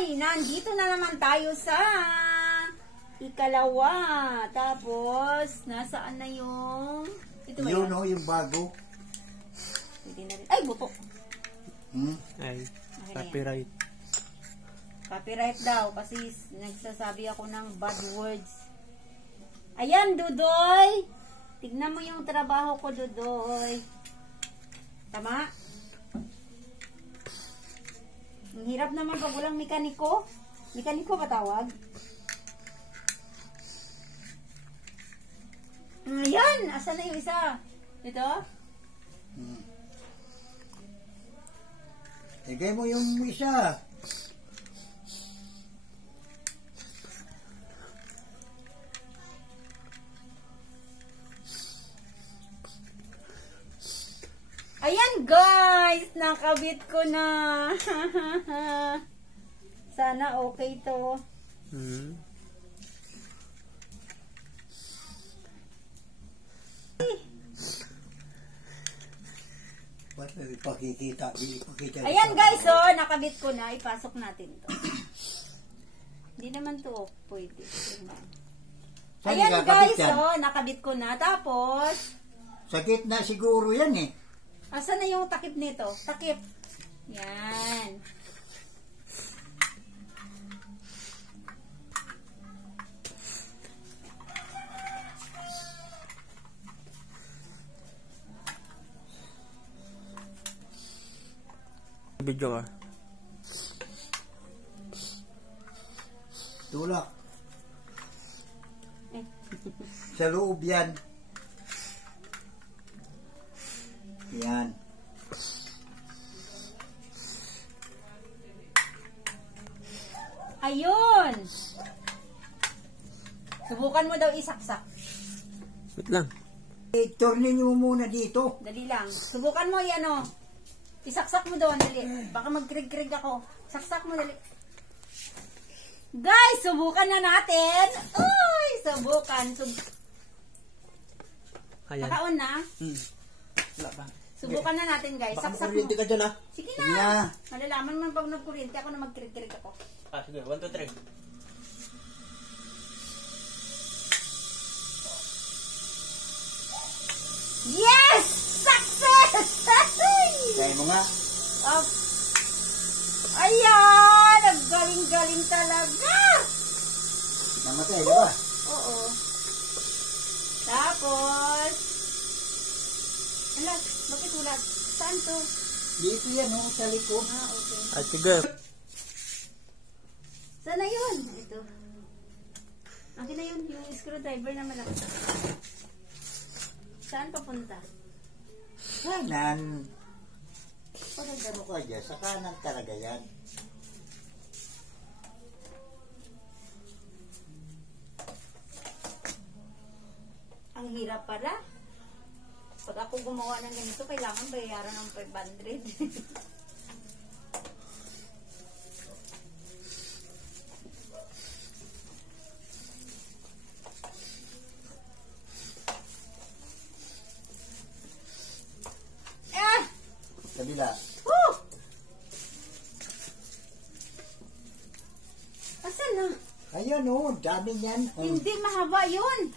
Ay, nandito na naman tayo sa ikalawa. Tapos, nasaan na yung... Ito ba yun o, yung bago. Ay, buto. Ay, copyright. Copyright daw kasi nagsasabi ako ng bad words. Ayan, Dudoy. Tignan mo yung trabaho ko, Dudoy. Tama? Ang hirap naman pag walang mekaniko. Mekaniko ba tawag? Ayan! Asan na yung isa? Ito? Igay mo yung isa. Ayan guys! Nakabit ko na! Sana okay to. Pakikita. Ayan guys, oh, nakabit ko na. Ipasok natin to. Hindi naman to pwede. Ayan guys, oh, nakabit ko na. Tapos, sa gitna siguro yan eh. asan na yung takip nito? Takip. Yan. Video ka. Tulak. Sa loob yan. Yan. Ayun. Subukan mo daw isaksak. Wait lang. Turnin nyo muna dito. Dali lang. Subukan mo yan, oh. Isaksak mo doon, dali. Baka magkrig-krig ako. Saksak mo, dali. Guys, subukan na natin. Uy, subukan. Ayan. Nakaon na. Wala pa. Subukan na natin, guys. Baka Saksak mo. kuryente ka dyan, ha? Sige Sige na. na. Malalaman mo pag nagkuryente ako na magkrig-krig ako. Ah, sige. 1, 2, 3. Yes! Success! Kaya mo nga. Oh. Ayan! Ang galing-galing talaga! Namatay, di ba? Oo. Tapos, ala, bakit wala? Saan to? Dito yan oh, sa likod. Ah, okay. At sige. Saan na yun? Ito. Akin na yun, yung screwdriver na malaki. Saan papunta? Kanan. Parang gano'n ka dyan. Sa kanan talaga yan. Ang hirap pala. Pag ako gumawa ng ganito, kailangan bayaran ng 500. Kabila. Oh! Asan na? Ayan oh, dami yan. Hindi mahaba yun.